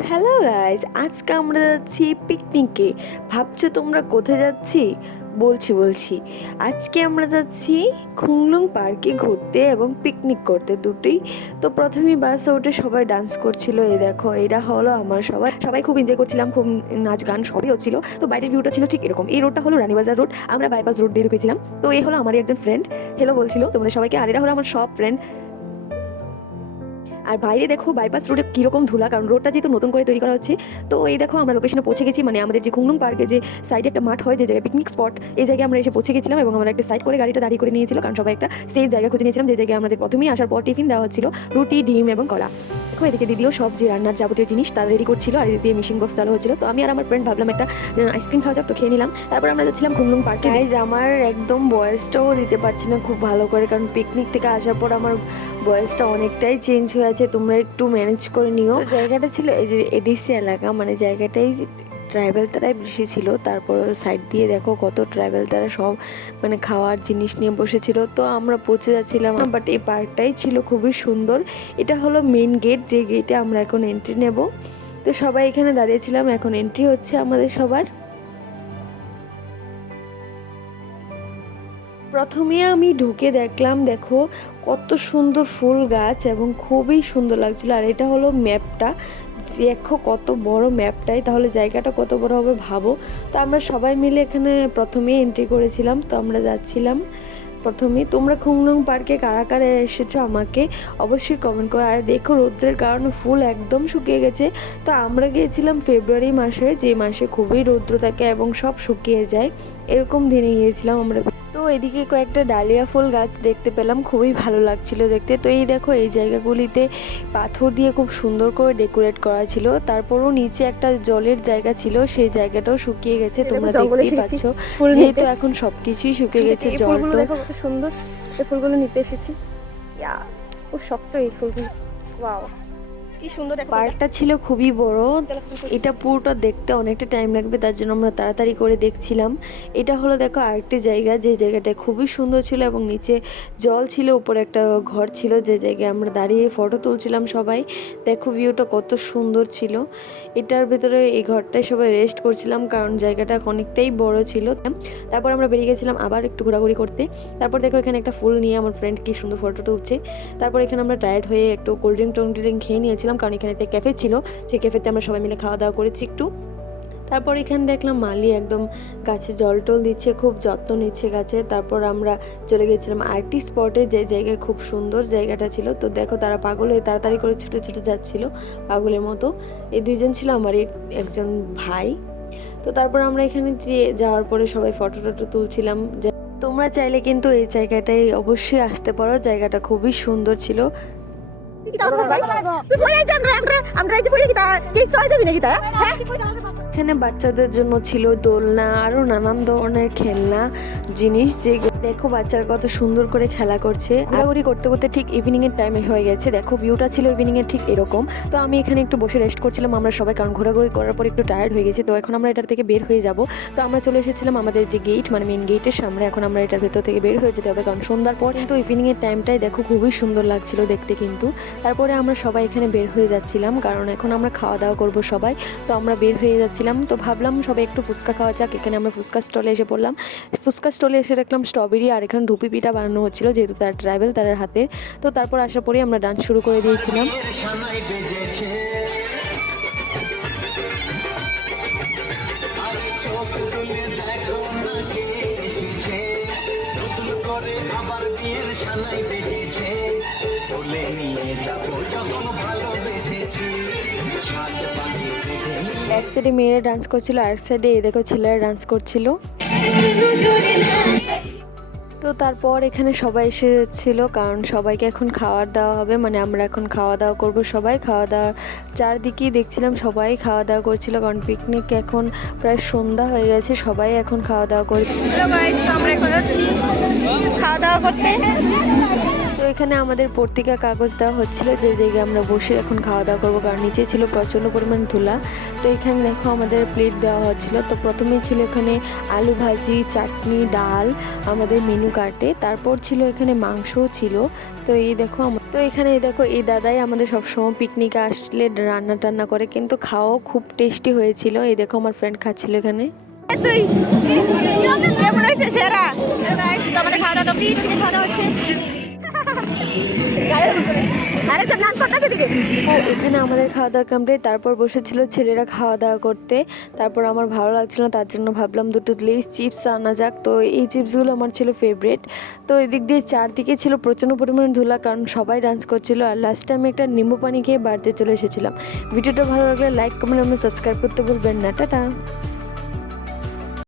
Hello guys, আজকে আমরা যাচ্ছি পিকনিকে। ভাবছো তোমরা কোথায় যাচ্ছি? বলছি আজকে আমরা যাচ্ছি খুংলুং পার্কে ঘুরতে এবং পিকনিক করতে, দুটোই। তো প্রথমেই বাসে উঠে সবাই ডান্স করছিল। এই দেখো, এটা হলো আমার সবাই খুব এনজয় করছিলাম, খুব নাচ গান সবই হচ্ছিল। তো বাইরের ভিউটা ছিল ঠিক এরকম। এই রোডটা হলো রানীবাজার রোড, আমরা বাইপাস রোড দিয়ে ঢুকেছিলাম। তো এই হলো আমার একজন ফ্রেন্ড, হ্যালো বলছিল তোমাদের সবাইকে। আর এরা হলো আমার সব ফ্রেন্ড। আর বাইরে দেখো বাইপাস রোডে কীরকম ধুলা, কারণ রোডটা যেহেতু নতুন করে তৈরি করা হচ্ছে। তো এই দেখো আমরা লোকেশনে পৌঁছে গেছি, মানে আমাদের যে খুংলুং পার্কে যে সাইডে একটা মাঠ হয়, যে জায়গায় পিকনিক স্পট, এই জায়গায় আমরা এসে পৌঁছে গেছিলাম। এবং আমরা একটা সাইড করে গাড়িটা দাঁড়িয়ে করে নিয়েছিল, কারণ সবাই একটা সেফ জায়গা খুঁজে নিয়েছিলাম, যে জায়গায় আমাদের প্রথমেই আসার পর টিফিন দেওয়া হচ্ছিল, রুটি, ডিম এবং কলা। দেখো এদিকে দিদিও সব যে রান্নার যাবতীয় জিনিস তারা রেডি করছিল, আর এদিকে মিশিং বক্স চালু হচ্ছিল। তো আমি আর আমার ফ্রেন্ড ভাবলাম একটা আইসক্রিম খাওয়া যাক, তো খেয়ে নিলাম। তারপর আমরা যাচ্ছিলাম খুংলুং পার্কে। গাইজ, আমার একদম বয়সটাও দিতে পারছি না খুব ভালো করে, কারণ পিকনিক থেকে আসার পর আমার বয়সটা অনেকটাই চেঞ্জ হয়ে আছে। তোমরা একটু ম্যানেজ করে নিও। জায়গাটা ছিল এই যে এডিসি এলাকা, মানে জায়গাটাই ট্রাইবেল তারাই বেশি ছিল। তারপর সাইড দিয়ে দেখো কত ট্রাইবেল তারা সব মানে খাওয়ার জিনিস নিয়ে বসেছিল। তো আমরা পৌঁছে যাচ্ছিলাম, বাট এই পার্কটাই ছিল খুবই সুন্দর। এটা হলো মেন গেট, যে গেটে আমরা এখন এন্ট্রি নেব। তো সবাই এখানে দাঁড়িয়েছিলাম, এখন এন্ট্রি হচ্ছে আমাদের সবার। প্রথমে আমি ঢুকে দেখলাম, দেখো কত সুন্দর ফুল গাছ এবং খুবই সুন্দর লাগছিল। আর এটা হলো ম্যাপটা, দেখো কত বড় ম্যাপটাই, তাহলে জায়গাটা কত বড় হবে ভাবো। তো আমরা সবাই মিলে এখানে প্রথমে এন্ট্রি করেছিলাম। তো আমরা যাচ্ছিলাম প্রথমে। তোমরা খুংলুং পার্কে কারা কারা এসেছো আমাকে অবশ্যই কমেন্ট করো। আর দেখো রৌদ্রের কারণে ফুল একদম শুকিয়ে গেছে। তো আমরা গিয়েছিলাম ফেব্রুয়ারি মাসে, যে মাসে খুবই রৌদ্র থাকে এবং সব শুকিয়ে যায়, এরকম দিনে গিয়েছিলাম আমরা। তো এদিকে কয়েকটা ডালিয়া ফুল গাছ দেখতে পেলাম, খুবই ভালো লাগছিল দেখতে। তো এই দেখো এই জায়গাগুলিতে পাথর দিয়ে খুব সুন্দর করে ডেকোরেট করা ছিল। তারপরও নিচে একটা জলের জায়গা ছিল, সেই জায়গাটাও শুকিয়ে গেছে, তোমরা দেখতেই পাচ্ছ। যেহেতু এখন সবকিছুই শুকিয়ে গেছে, জলটা দেখো কত সুন্দর। এই ফুলগুলো নিতে এসেছি। খুব শক্ত এই ফুলগুলো। ওয়াও, কি সুন্দর। পার্কটা ছিল খুবই বড়, এটা পুরোটা দেখতে অনেকটা টাইম লাগবে, তার জন্য আমরা তাড়াতাড়ি করে দেখছিলাম। এটা হলো দেখো আরেকটি জায়গা, যে জায়গাটা খুবই সুন্দর ছিল এবং নিচে জল ছিল, উপরে একটা ঘর ছিল, যে জায়গায় আমরা দাঁড়িয়ে ফটো তুলছিলাম সবাই। দেখো ভিউটা কত সুন্দর ছিল। এটার ভেতরে এই ঘরটায় সবাই রেস্ট করছিলাম, কারণ জায়গাটা অনেকটাই বড় ছিল। তারপর আমরা বেরিয়ে গেছিলাম আবার একটু ঘোরাঘুরি করতে। তারপর দেখো এখানে একটা ফুল নিয়ে আমার ফ্রেন্ড কি সুন্দর ফটো তুলছে। তারপর এখানে আমরা টায়ার্ড হয়ে একটু কোল্ড ড্রিঙ্ক খেয়ে নিয়েছিলাম, কারণ এখানে একটা ক্যাফে ছিল, সেই ক্যাফেতে আমরা সবাই মিলে খাওয়া দাওয়া করেছি একটু। তারপর এখানে দেখলাম মালি একদম গাছে জল টল দিচ্ছে, খুব যত্ন নিচ্ছে গাছে। তারপর আমরা চলে গেছিলাম আরেকটি স্পটে, যে জায়গায় খুব সুন্দর জায়গাটা ছিল। তো দেখো তারা পাগল হয়ে তাড়াতাড়ি করে ছুটে ছুটে যাচ্ছিল পাগলের মতো। এই দুইজন ছিল আমার একজন ভাই। তো তারপর আমরা এখানে যাওয়ার পরে সবাই ফটো টটো তুলছিলাম। তোমরা চাইলে কিন্তু এই জায়গাটায় অবশ্যই আসতে পারো, জায়গাটা খুবই সুন্দর ছিল। এখানে বাচ্চাদের জন্য ছিল দোলনা, আরো নানান ধরনের খেলনা জিনিস, যে দেখো বাচ্চারা কত সুন্দর করে খেলা করছে। ঘোরাঘুরি করতে করতে ঠিক ইভিনিং এর টাইমে হয়ে গেছে। দেখো ভিউটা ছিল ইভিনিং এর ঠিক এরকম। তো আমি এখানে একটু বসে রেস্ট করছিলাম আমরা সবাই, কারণ ঘোরাঘুরি করার পর একটু টায়ার্ড হয়ে গেছি। তো এখন আমরা এটার থেকে বের হয়ে যাব। তো আমরা চলে এসেছিলাম আমাদের যে গেট, মানে মেন গেটের সামনে। এখন আমরা এটার ভেতর থেকে বের হয়ে যেতে হবে, কারণ সন্ধ্যার পর কিন্তু ইভিনিং এর টাইমটাই দেখো খুবই সুন্দর লাগছিল দেখতে কিন্তু। তারপরে আমরা সবাই এখানে বের হয়ে যাচ্ছিলাম, কারণ এখন আমরা খাওয়া দাওয়া করব সবাই। তো আমরা বের হয়ে যাচ্ছিলাম। তো ভাবলাম সবাই একটু ফুচকা খাওয়া যাক। এখানে আমরা ফুচকা স্টলে এসে পড়লাম। ফুচকা স্টলে এসে দেখলাম স্ট্রবেরি আর এখানে ঢুপি পিঠা বানানো হচ্ছিল, যেহেতু তার ট্রাইবেল তার হাতের। তো তারপর আসার পরে আমরা ডান্স শুরু করে দিয়েছিলাম। এক সাইডে মেয়েরা ডান্স করছিল, আর এক সাইডে এই দেখো ছেলেরা ডান্স করছিল। তো তারপর এখানে সবাই এসে যাচ্ছিল, কারণ সবাইকে এখন খাওয়ার দেওয়া হবে, মানে আমরা এখন খাওয়া দাওয়া করব সবাই। খাওয়া দাওয়া চারদিকেই দেখছিলাম সবাই খাওয়া দাওয়া করছিল, কারণ পিকনিক এখন প্রায় সন্ধ্যা হয়ে গেছে, সবাই এখন খাওয়া দাওয়া করছে। আমরা এখন যাচ্ছি খাওয়া দাওয়া করতে। তো এখানে আমাদের পত্রিকা কাগজ দেওয়া হচ্ছিল যে জায়গায় আমরা বসে এখন খাওয়া দাওয়া করবো, কারণ নিচে ছিল প্রচণ্ড পরিমাণ ধুলা। তো এখানে দেখো আমাদের প্লেট দেওয়া হচ্ছিল। তো প্রথমেই ছিল এখানে আলু ভাজি, চাটনি, ডাল আমাদের মেনু কার্ডে, তারপর ছিল এখানে মাংসও ছিল। তো এই দেখো তো এখানে এই দেখো এই দাদাই আমাদের সবসময় পিকনিকে আসলে রান্না টান্না করে, কিন্তু খাওয়াও খুব টেস্টি হয়েছিল। এই দেখো আমার ফ্রেন্ড খাচ্ছিল এখানে। তুই কেমন হয়েছে সেরা? আমাদের খাওয়া দাওয়া কমপ্লিট, ওদিকে খাওয়া দাওয়া হচ্ছে। আরেকটা নান কত দিকে? ও এখানে আমাদের খাওয়া দাওয়া কমপ্লিট, তারপর বসেছিল ছেলেরা খাওয়া দাওয়া করতে। তারপর আমার ভালো লাগছিল না, তার জন্য ভাবলাম দুটো লেস চিপস আনা যাক। তো এই চিপসগুলো আমার ছিল ফেভারিট। তো এদিক দিয়ে চারদিকে ছিল প্রচণ্ড পরিমাণে ধুলা, কারণ সবাই ডান্স করছিল। আর লাস্টে আমি একটা নিম্বু পানি খেয়ে বাড়িতে চলে এসেছিলাম। ভিডিওটা ভালো লাগলে লাইক কমেন্ট এবং সাবস্ক্রাইব করতে ভুলবেন না। টাটা।